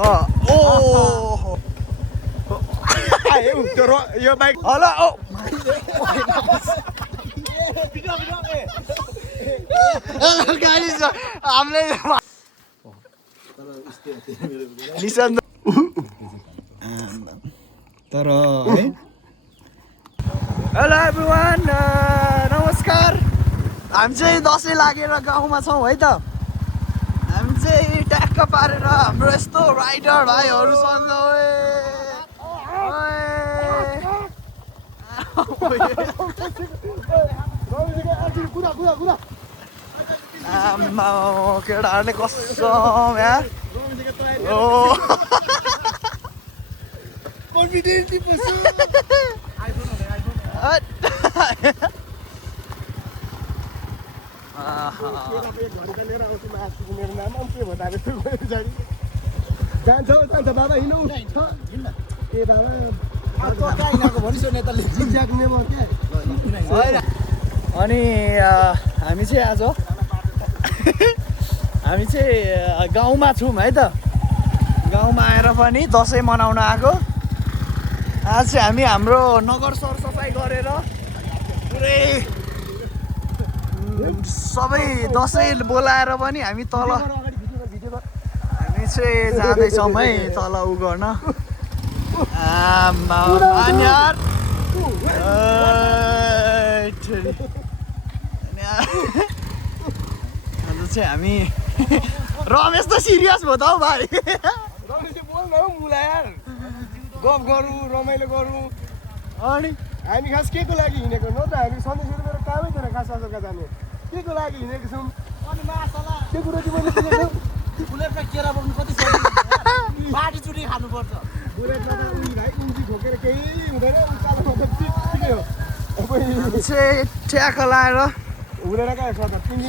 Oh. Ayo, dorong, yo baik. Halo, oh. Guys, हमले निशान तर है हेलो एभ्रिवान नमस्कार हामी चाहिँ दसैँ लागेर गाउँमा छौँ है त हामी चाहिँ ट्याक्क पारेर हाम्रो यस्तो राइडर भाइहरूसँग केटाहरूले कसम यार जान्छ बाबा हिँड्नु ए बाबा अनि हामी चाहिँ आज हामी चाहिँ गाउँमा छौँ है त गाउँमा आएर पनि दसैँ मनाउन आएको आज चाहिँ हामी हाम्रो नगर सरसफाइ गरेर पुरै सबै दसैँ बोलाएर पनि हामी तल हामी चाहिँ जाँदैछौँ है तल उ गर्न आज चाहिँ हामी रमेश त सिरियस भयो त हौ भाइ रमेशले बोल्न हौ मुला यार गफ गरौँ रमाइलो गरौँ अनि हामी खास के को लागि हिँडेको न त हामी सधैँ मेरो कामै थिएन खास अजका जाने के को लागि हिँडेको छौँ अनि मासला त्यो कुरो चाहिँ मैले बुझेको बुलेटमा केरा बोक्नु कति बाटी चुटी खानुपर्छ बुलेटमा त उही भाइ उन्जी ठोकेर केही हुँदैन उकालो ठोकेर ठिकै हो चाहिँ ट्याक लाएर हुँदैन क्या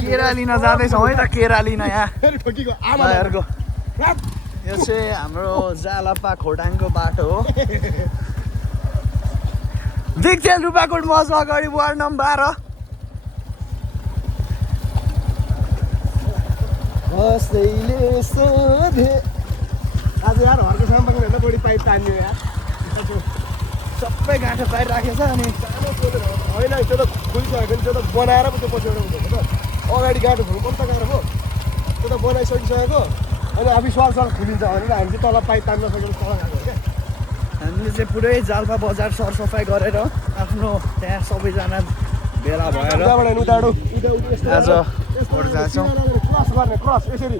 केरा लिन जाँदैछौँ है त केरा लिन यहाँ ठोकीको आमाहरूको यो चाहिँ हाम्रो जालपा खोटाङको बाटो हो दिक्तेल रूपाकोट मज अगाडि वार्ड नम्बर 12 कसैले सोधे आज यार हर्को सामान हेर्दा बढी पाइप तान्यो यार सबै गाँठो पाइप राखेछ अनि होइन त्यो त खुलिसक्यो भने त्यो त बनाएर पो त्यो पछिबाट हुँदैन त अगाडि गाँठो खोल्नु कम्ता गाह्रो भयो त्यो त बनाइसकिसकेको अनि अब स्वाल खुलिन्छ भनेर हामी चाहिँ तल पाइप तान्न सकेर तल गएको हो क्या हामीले चाहिँ पुरै जाल्पा बजार सरसफाइ गरेर आफ्नो त्यहाँ सबैजना भेला भएर आज जान्छौँ क्रस गर्ने क्रस यसरी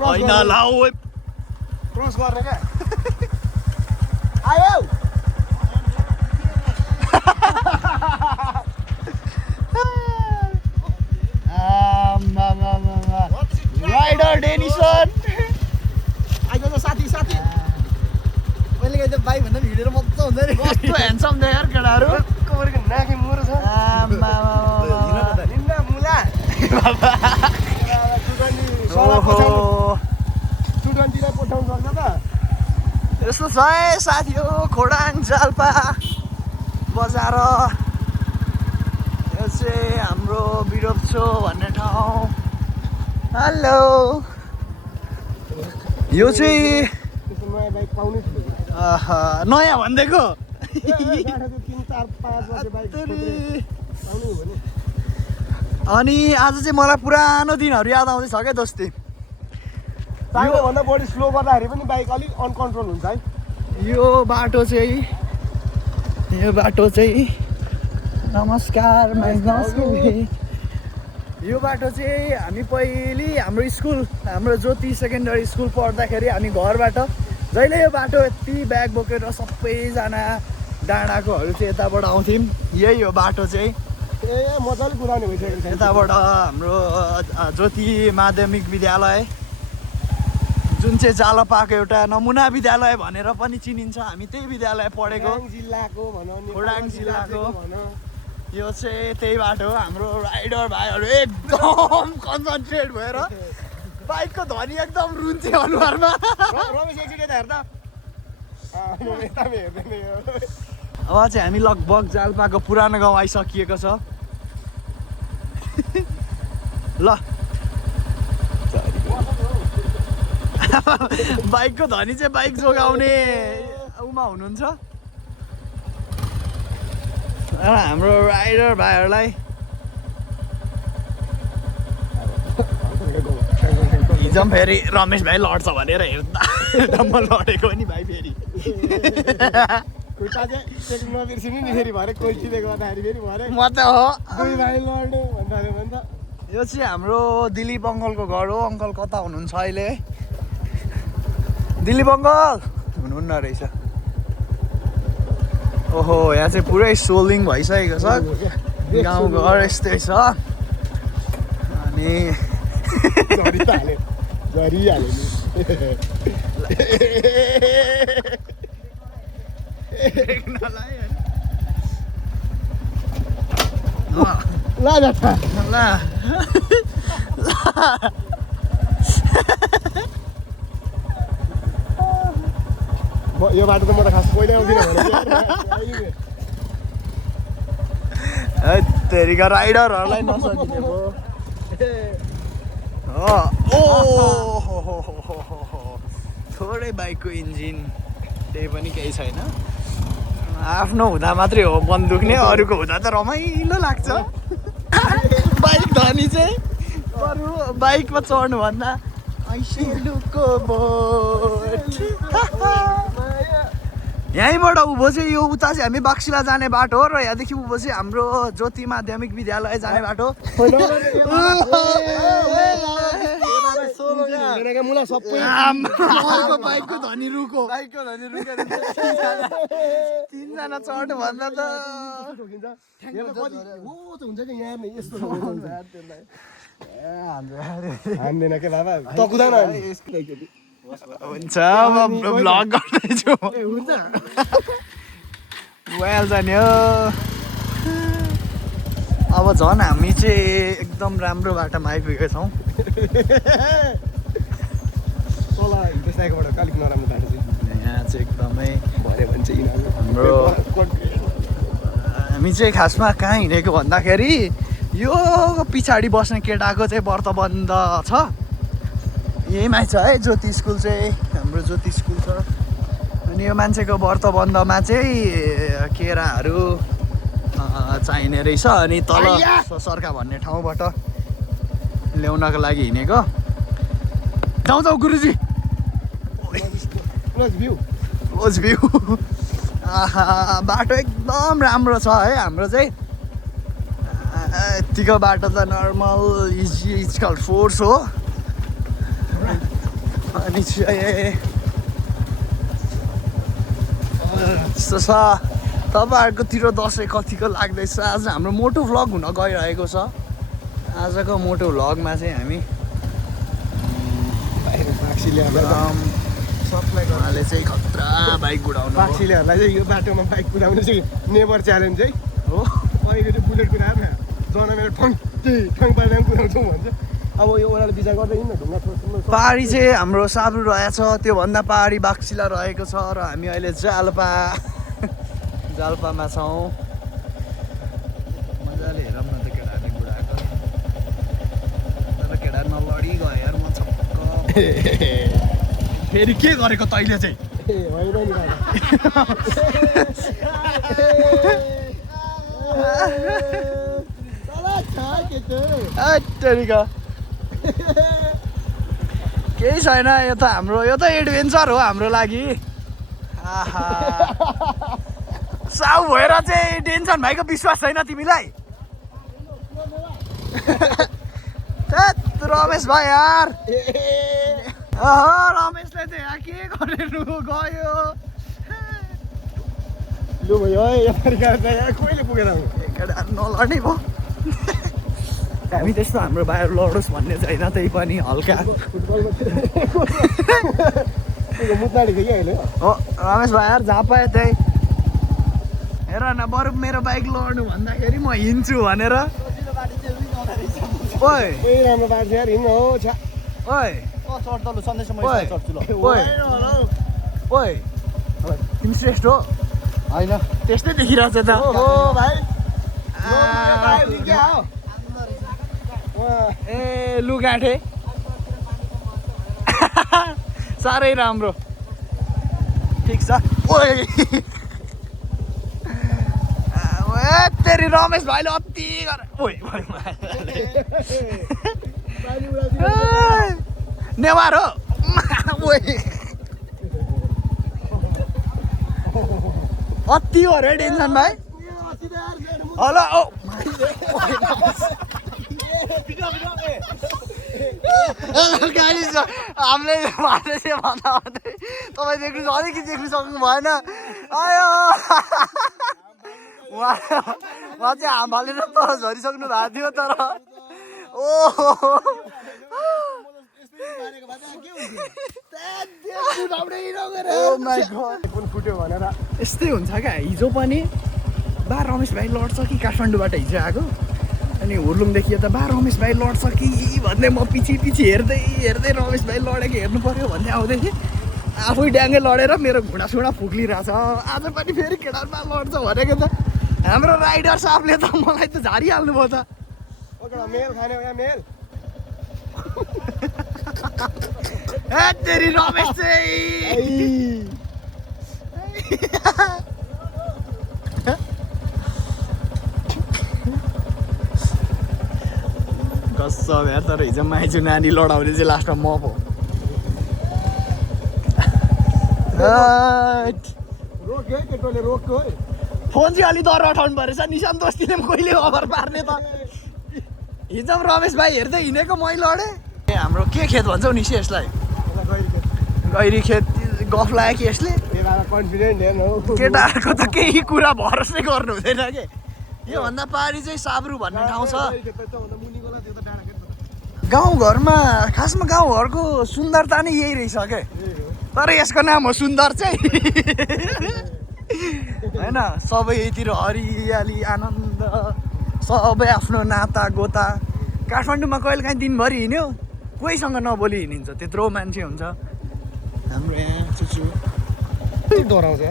होइन लाऊ क्रस गर्ने क्या आयो राइडर डेनिसन आज त साथी मैले कहिले बाइक भन्दा हिँडेर मजा हुन्छ नि कस्तो ह्यान्डसम छ यार केटाहरू नाकी मुरो छ निन्दा मुला स्टुडेन्टतिर पठाउनु सक्छ त यस्तो छ है साथी हो खोडाङ जाल्पा बजार यो चाहिँ हाम्रो बिरोप्चो भन्ने ठाउँ हेलो यो चाहिँ नयाँ बाइक पाउनै थियो नयाँ भनिदिएको अनि आज चाहिँ मलाई पुरानो दिनहरू याद आउँदैछ क्या दोस्ती भन्दा बढी स्लो गर्दाखेरि पनि बाइक अलिक अनकन्ट्रोल हुन्छ है यो बाटो चाहिँ नमस्कार यो बाटो चाहिँ हामी पहिले हाम्रो ज्योति सेकेन्डरी स्कुल पढ्दाखेरि हामी घरबाट जहिले यो बाटो यति ब्याग बोकेर सबैजना डाँडाकोहरू चाहिँ यताबाट आउँथ्यौँ यही हो बाटो चाहिँ मजाले पुरानो भइसकेको छ यताबाट हाम्रो ज्योति माध्यमिक विद्यालय जुन चाहिँ जालपाको एउटा नमुना विद्यालय भनेर पनि चिनिन्छ हामी त्यही विद्यालय पढेको खोडाङ जिल्लाको यो चाहिँ त्यही बाटो हो हाम्रो राइडर भाइहरू एकदम कन्सन्ट्रेट भएर बाइकको ध्वनि एकदम रुन्थ्यो अनुहारमा अब चाहिँ हामी लगभग जाल्पाको पुरानो गाउँ आइसकिएको छ ल बाइकको धनी चाहिँ बाइक जोगाउने उमा हुनुहुन्छ। हाम्रो राइडर भाइहरूलाई हिजो पनि फेरि रमेश भाइ लड्छ भनेर हेर्दा म लडेको नि भाइ फेरि। खुट्टा चाहिँ टेक्नु नबिर्सिनु नि फेरि भरे कोइठीले गर्दाखेरि फेरि भरे म त हो दुई भाइ लड्नु भन्दाखेरि भने त यो चाहिँ हाम्रो दिलीप अङ्कलको घर हो। अङ्कल कता हुनुहुन्छ अहिले? दिलीप अङ्कल हुनुहुन्न रहेछ। ओहो यहाँ चाहिँ पुरै सोलिङ भइसकेको छ। गाउँघर यस्तै छ। अनि झरिहाल्यो झरिहाल्यो ल जाता ल यो बाटो त म त खास पहिल्यै आउँदिनँ तेरिका राइडरहरूलाई नसकिने भयो। थोरै बाइकको इन्जिन त्यही पनि केही छैन। आफ्नो हुँदा मात्रै हो मन दुख्ने, अरूको हुँदा त रमाइलो लाग्छ। बाइक धनी चाहिँ अरू बाइकमा चढ्नुभन्दा ऐसेलुको बोट। यहीँबाट उँभो चाहिँ यो उता चाहिँ हामी बाक्सिला जाने बाटो हो र यहाँदेखि उँभो चाहिँ हाम्रो ज्योति माध्यमिक विद्यालय जाने बाटो। मुला सबै बाइकको धनी रुको तिनजना चढ्नु भन्दा त हुन्छ कि यहाँ यस्तो हान्दैन के बाबा त कुदान हुन्छ म भ्लग गर्दैछु। भइहाल्छ नि हो। अब झन् हामी चाहिँ एकदम राम्रो बाटोमा आइपुगेका छौँ। तल हिँड्दैसाइकोबाट अलिक नराम्रो बाटो चाहिँ यहाँ चाहिँ एकदमै भरे भने चाहिँ हाम्रो हामी चाहिँ खासमा कहाँ हिँडेको भन्दाखेरि यो पछाडि बस्ने केटाको चाहिँ व्रत बन्द छ। यहीँमा छ है ज्योति स्कुल चाहिँ, हाम्रो ज्योति स्कुल छ। अनि यो मान्छेको व्रत बन्दमा चाहिँ केराहरू चाहिने रहेछ। अनि तल सरका भन्ने ठाउँबाट ल्याउनको लागि हिँडेको। जाउँ जाउँ गुरुजी। Close view. बाटो एकदम राम्रो छ है हाम्रो चाहिँ। यतिको बाटो त नर्मल इजी इजकल फोर्स हो। अनि त्यस्तो छ। तपाईँहरूकोतिर दसैँ कतिको लाग्दैछ? आज हाम्रो मोटो भ्लग हुन गइरहेको छ। आजको मोटो भ्लगमा चाहिँ हामी सबैले चाहिँ खतरा बाइक कुदाउनु। बाक्सीलेहरूलाई चाहिँ यो बाटोमा बाइक कुदाउनु चाहिँ नेभर च्यालेन्ज है हो। अहिले त्यो बुलेट कुदाएर न जनमेर ठङ पारेर कुदाउँछौँ भन्छ। अब यो ओह्रालो विचार गर्दै हिँड्न ढुङ्गा पहाडी चाहिँ हाम्रो साब्रु रहेछ। त्योभन्दा पहाडी बाक्सिला रहेको छ र हामी अहिले जाल्पामा छौँ। मजाले हेरौँ न त केटाहरूले कुदाएको। तर केटा नलडी गयो यार, म छक्क। फेरि के गरेको तैँले चाहिँ? होइन नि केही छैन। यो त एडभेन्चर हो हाम्रो लागि। साउ भएर चाहिँ टेन्सन भएको विश्वास छैन तिमीलाई? रमेश भाइ यार, रमेशले चाहिँ यहाँ के गरेर गयो? लु भयो है कहिले पुगेर केटा नलड्ने भयो। हामी त्यस्तो हाम्रो भाइहरू लडोस् भन्ने छैन, त्यही पनि हल्का। हो रमेश भाइ यार, जहाँ पायो त्यही हेर न। बरु मेरो बाइक लड्नु भन्दाखेरि म हिँड्छु भनेर। ओइ राम्रो बाटो यार हिँड्नु हो। ओइ ओइ तिमी श्रेष्ठ हो होइन? त्यस्तै देखिरहेछ त भाइ। ए लुगाठे साह्रै राम्रो ठिक छ ओए तेरि रमेश भाइले अति गर ओए नेवार हो ओए अति हो रे टेन्सन भाइ हेलो ओ गाइस हामीले भन्दै थियो भन्दा भन्दै तपाईँ देख्नु अलिकति देख्नु सक्नु भएन आयो उहाँ चाहिँ हामले त तर झरिसक्नु भएको थियो तर फुट्यो भनेर यस्तै हुन्छ क्या हिजो पनि बा रमेश भाइ लड्छ कि काठमाडौँबाट हिजो आएको अनि हुर्लुङदेखि यता बा रमेश भाइ लड्छ कि भन्दै म पछि हेर्दै हेर्दै रमेश भाइ लडेको हेर्नु पर्यो भन्दै आउँदै थिएँ आफै ड्याङ्गै लडेर मेरो घुँडा फुक्लिरहेछ आज पनि फेरि केटारमा लड्छ भनेको त हाम्रो राइडर साहबले त मलाई त झारिहाल्नु भयो त मेल खाने मेल तेरि रमेश चाहिँ कसम यार तर हिजो माइजू नानी लडाउने चाहिँ लास्टमा म पो फोन चाहिँ अलिक डर उठाउनु परेछ निशान दोस्तीले पनि कहिले ओभर पार्ने त हिजो रमेश भाइ हेर्दै हिँडेको मै लडेँ ए हाम्रो के खेत भन्छौ निसी यसलाई गैरी खेत गफ लाग्यो कि यसले केटाहरूको त केही कुरा भरोसै गर्नु हुँदैन कि योभन्दा पारी चाहिँ साब्रु भन्ने ठाउँ छ गाउँघरमा खासमा गाउँघरको सुन्दरता नै यही रहेछ क्या तर यसको नाम हो सुन्दर चाहिँ होइन सबैतिर हरियाली आनन्द सबै आफ्नो नाता गोता काठमाडौँमा कहिले काहीँ दिनभरि हिँड्यो कोहीसँग नबोली हिँडिन्छ त्यत्रो मान्छे हुन्छ हाम्रो यहाँ चुचु डराउँछ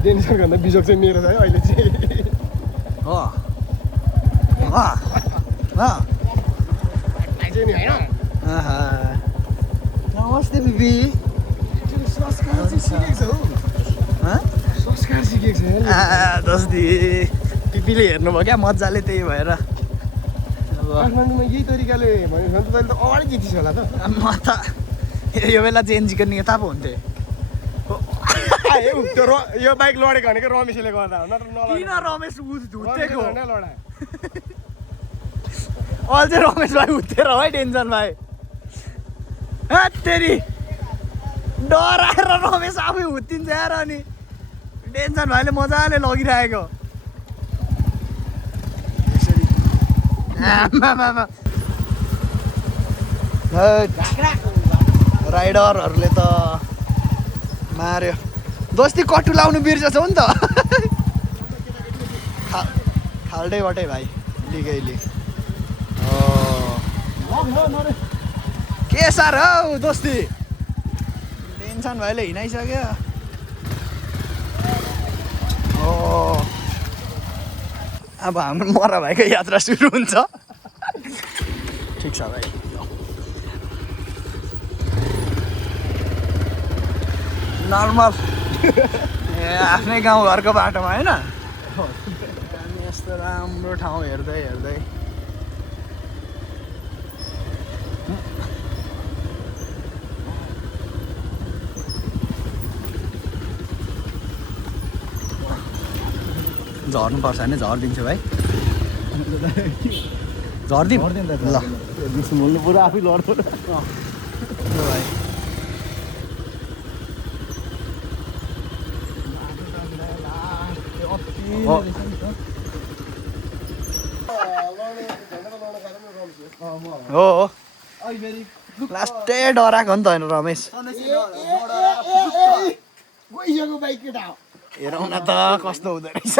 टेन्सन गर्दा बिजोग चाहिँ मेरो छ है अहिले चाहिँ नमस्ते बिबी संस्कार सिकेको छ दस्ती पिपीले हेर्नुभयो क्या मजाले त्यही भएर काठमाडौँमा यही तरिकाले भन्यो भने त तैँले त अगाडि जितिस् होला त म त यो बेला जेएनजीको नेता पो हुन्थेँ यो बाइक लडेको भनेको रमेशले गर्दा हो किन रमेश धुतेको लडा अहिले चाहिँ रमेश भाइ उत्थेर है टेन्सन भाइ तेरि डराएर रमेश आफै हुत्तिन्छ यार अनि टेन्सन भाइले मजाले लगिरहेको राइडरहरूले त मार्यो दोस्ती कट्टु लाउनु बिर्सेछौ नि त खाल्डैबाटै भाइ लिगैली के सार हौ दोस्ती टेन्सन भाइले हिँडाइसक्यो अब हाम्रो मरा भाइको यात्रा सुरु हुन्छ ठिक छ भाइ नर्मल ए आफ्नै गाउँघरको बाटोमा होइन यस्तो राम्रो ठाउँ हेर्दै हेर्दै झर्नुपर्छ भने झरिदिन्छु भाइ झरिदिउँ ल बोल्नु पुरा आफै लड्नु भाइ हो लास्टै डराएको नि त होइन रमेश गइसक्यो बाइक केटा हेरौँ न त कस्तो हुँदो रहेछ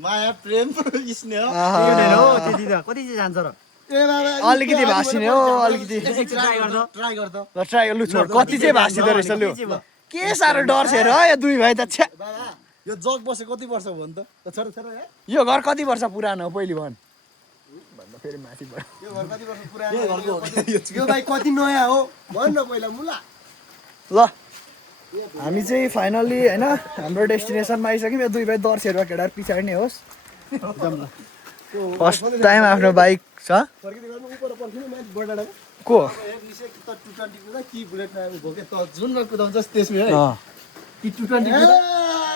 माया प्रेम स्नेह त्यति त कति चाहिँ जान्छ र अलिकति भाँसिने हो अलिकति ट्राई गर्दा ल ट्राई लु छोड कति चाहिँ भाँसिँदो रहेछ लु के साह्रो डर छ र यो दुई भाइ त छ्या यो जग बसे कति वर्ष भयो नि त छोरा छोरा यो घर कति वर्ष पुरानो हो पहिली भन् भन्दा फेरि माथि भयो यो घर कति वर्ष पुरानो यो भाइ कति नयाँ हो भन न पहिला मुला ल हामी चाहिँ फाइनल्ली होइन हाम्रो डेस्टिनेसनमा आइसक्यौँ यो 2 भाइ दर्सेर केटाहरू पछाडि नै होस् फर्स्ट टाइम आफ्नो बाइक छ को जुनमा कुदाउँछस् त्यसमै है T20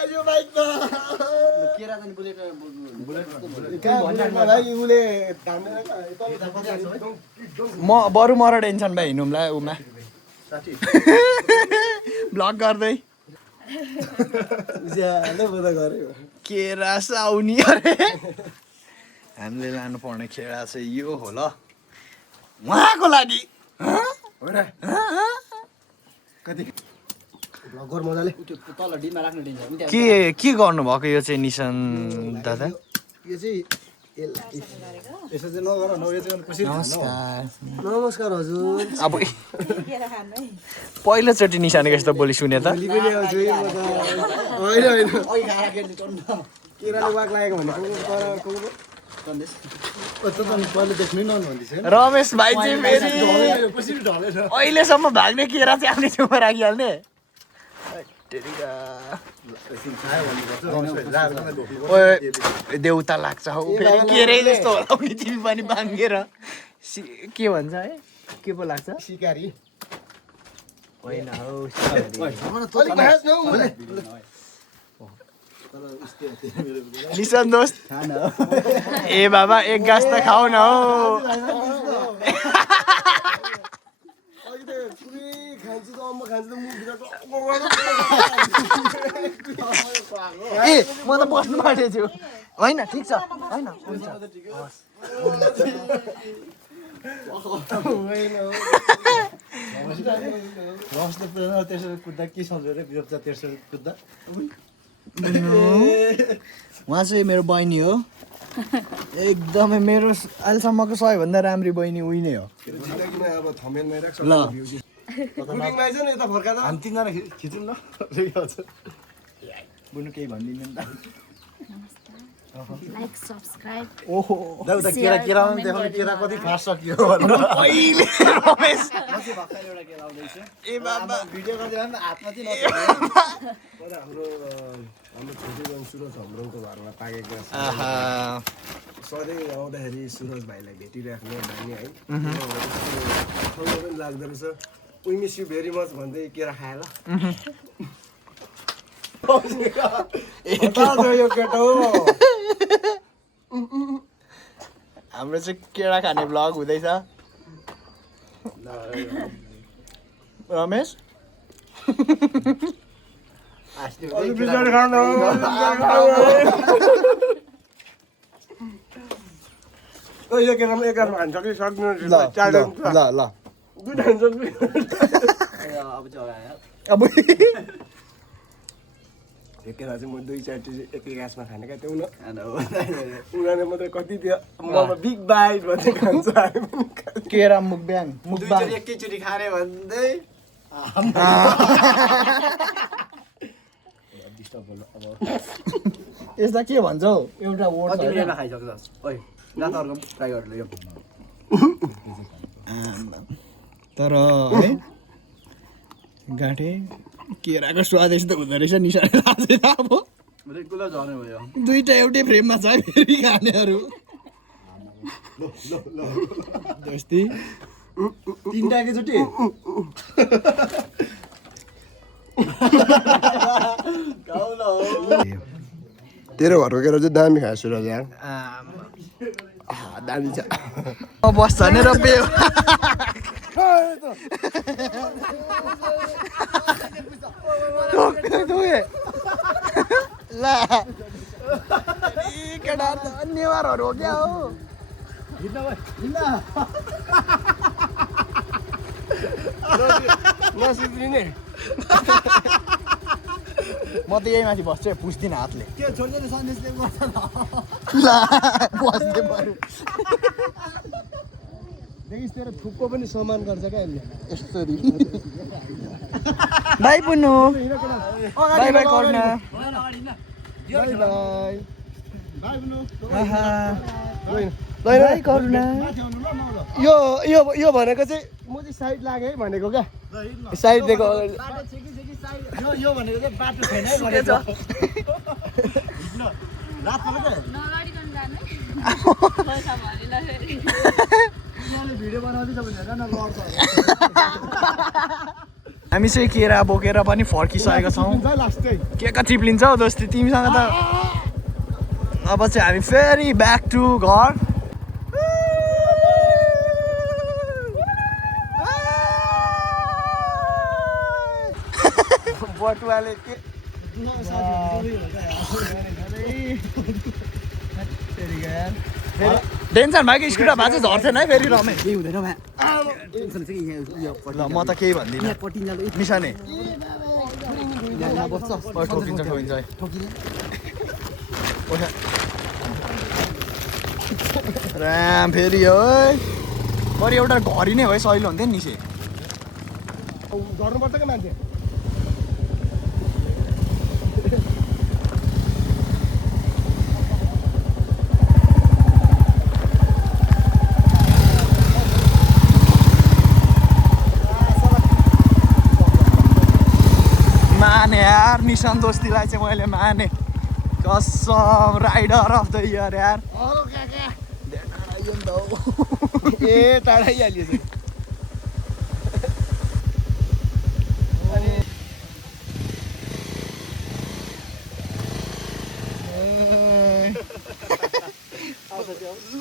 यो बाइक त केरा जाने बुलेट म बरु मर टेन्सन भाइ हिँडौँला उमा ब्लग गर्दै केरा साउनी अरे हामीले लानुपर्ने खेडा चाहिँ यो हो ल उहाँको लागि मजाले तल डिमा राख्नु दिन्छ के गर्नुभएको यो चाहिँ निशान दादा यो चाहिँ यसो चाहिँ नगर न यो चाहिँ कसरी नमस्कार नमस्कार हजुर अब पहिलोचोटि निशानेको यस्तो बोली सुने त होइन केराले वाक लागेको भनेको पहिले देख्नु न भन्दैछ रमेश भाइ चाहिँ फेरि कसरी ढलेछ अहिलेसम्म भाग्ने केरा चाहिँ आफ्नै छेउमा राखिहाल्ने देउता लाग्छ हौ फेरि केरै जस्तो होला नि तिमी पनि बाङ्गेर के भन्छ है के पो लाग्छ सिकारी होइन हौ निशान दोस्त ए बाबा एक गाँस त खाऊ न हौ ए म त बस्नु बाँडेको छु होइन ठिक छ होइन हुन्छ त्यसरी कुद्दा के सम्झेर बिरप्छ त्यसरी कुद्दा उहाँ चाहिँ मेरो बहिनी हो एकदमै मेरो अहिलेसम्मको सबैभन्दा राम्री बहिनी उही नै हो जिन्दगीमा अब थमेलमै राख्छ ल कुकिङमा आइज न यता फर्कादा हामी तिनजना खिचौँ न बुनु केही भनिदिनु नि त लाइक सब्सक्राइब ओहो दाउ त केरा केरा देखाउने केरा कति फास्ट सकियो पहिले रमेश एउटा के लाउँदैछ ए बाबा भिडियो गर्दै हातमा चाहिँ हाम्रो छोटो सुरज हम्रङको घरमा पाकेको आहा सधैँ आउँदाखेरि सुरज भाइलाई भेटिराख्ने नानी है पनि लाग्दो रहेछ we miss you very much भन्दै केरा खाए ल यो केटो हाम्रो चाहिँ केरा खाने भ्लग हुँदैछ रमेश यो केरामा एघारमा खान्छ कि सक्नु ल अब चाहिँ अब केरा चाहिँ म 2-4 एकै गाँसमा खाने क्या त्यो खाना हो उनीहरूले मात्रै कति थियो ममा बिग बाइट भन्दै खान्छ केरा मुखब्याङ मुखबाङ एकैचोटि खाने भन्दै यसलाई के भन्छ हौ एउटा वर्ड कति मिनटमा खाइसक्छस् ओइ रातहरुको ट्राई गरेर यो तर है गाँठे केराको स्वाद यस्तो हुँदो रहेछ निशाले लाग्दैन अब रेगुलर झर्ने भयो दुईटा एउटै फ्रेममा छ फेरि खानेहरू जस्तै तीनटा एकैचोटि तेरो घरको केरा चाहिँ दामी खायो सुरज यार दामी छ बस्छ नि र बे ला केटा नेवारहरू हो क्या हो नसिद्रिने म त यही माथि बस्छु पुस्दिनँ हातले के छोड्दैन सन्देशले गर्छ ला बस्दै बरु देखिस् तेरो थुक्को पनि सम्मान गर्छ क्या यसले यस्तरी बाई पुन्नु बाई बाई गर्न बाई बाई बाई बुनु आहा लैन करुणा माथि आउनु ल म ल यो यो यो भनेको चाहिँ म चाहिँ साइड लाग्यो है भनेको क्या साइड दिएको अगाडि बाटो छेकी छेकी साइड यो भनेको चाहिँ बाटो छैन है सुकेछ। हिँड्न रात पर्यो त नगाडिकन जानु पैसा भरिला फेरि यहाँले भिडियो बनाउँदै भने हेर न लड्छ हामी चाहिँ केरा बोकेर पनि फर्किसकेका छौँ लास्ट चाहिँ के कति लिन्छ हौ दोस्ती तिमीसँग त अब चाहिँ हामी फेरि ब्याक टु घर बटुवाले के टेन्सन भएको स्कुटर भए चाहिँ झर्थेन है फेरि रमे केही हुँदैन मा टेन्सन चाहिँ यो ल म त केही भन्दिनँ पटिन्जाले निशाने यहाँ बस्छ ठोकिन्छ ठोकिन्छ है ओहे। राम फेरि है बरु एउटा घरि नै भए सहिलो हुन्थ्यो नि निसे झर्नुपर्छ क्या मान्छे माने यार निशान दोस्तीलाई चाहिँ मैले माने कसम राइडर अफ द इयर यार ए टाढा आइहाल्यो चाहिँ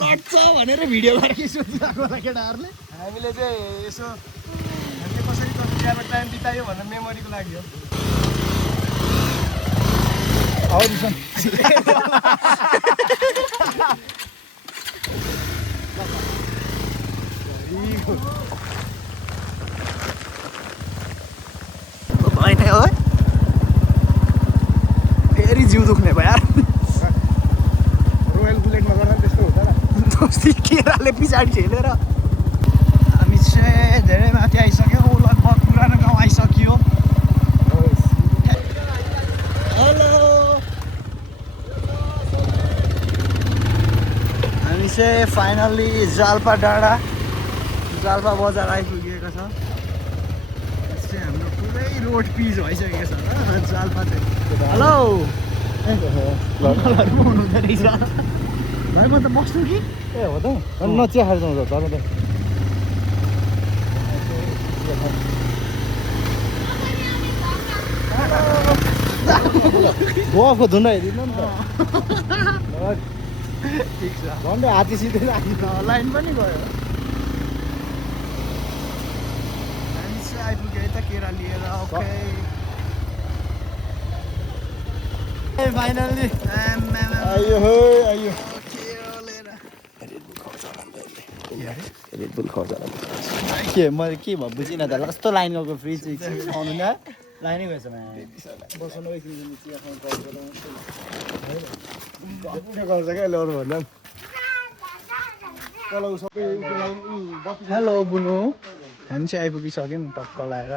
लड्छ भनेर भिडियो गरेर सोचिरहेको होला केटाहरूले हामीले चाहिँ यसो हामीले कसरी कति ज्यादा टाइम बितायो भनेर मेमोरीको लागि हो भएन हो फेरि जिउ दुख्ने भयो यार रोयल बुलेटमा गर्दा पनि त्यस्तो हुन्छ र दोस्ती केराले पछाडि ठेलेर हामी चाहिँ धेरै माथि आइसक्यौँ लगभग पुरानो गाउँ आइसक्यो हेलो हामी चाहिँ फाइनल्ली जाल्पा डाँडा जाल्पा बजार आइपुगेको छ यस चाहिँ हाम्रो पुरै रोड पिच भइसकेको छ ल जाल्पा चाहिँ हेलो कलहरू पो हुनुहुँदो रहेछ भाइ म त बस्नु कि ए हो त अनि नचिया खाएर जाउँछ तर त गोवाको धुन हेरिदिनु नि त ठिक छ झन्डै हात्ती सिधै लाग्यो लाइन पनि गयो हामी चाहिँ आइपुग्यो है त केरा लिएर ओके फाइनल्ली आइयो है आइयो रेडबुल खाउँछ के मैले के भयो बुझिनँ त कस्तो लाइन गएको फ्रिज आउनु न लाइनै गएछ बस्नु गर्छ क्या ल्याउनु भन्दा तल सबै हेलो बुनु हामी चाहिँ आइपुगिसक्यौँ टक्क लगाएर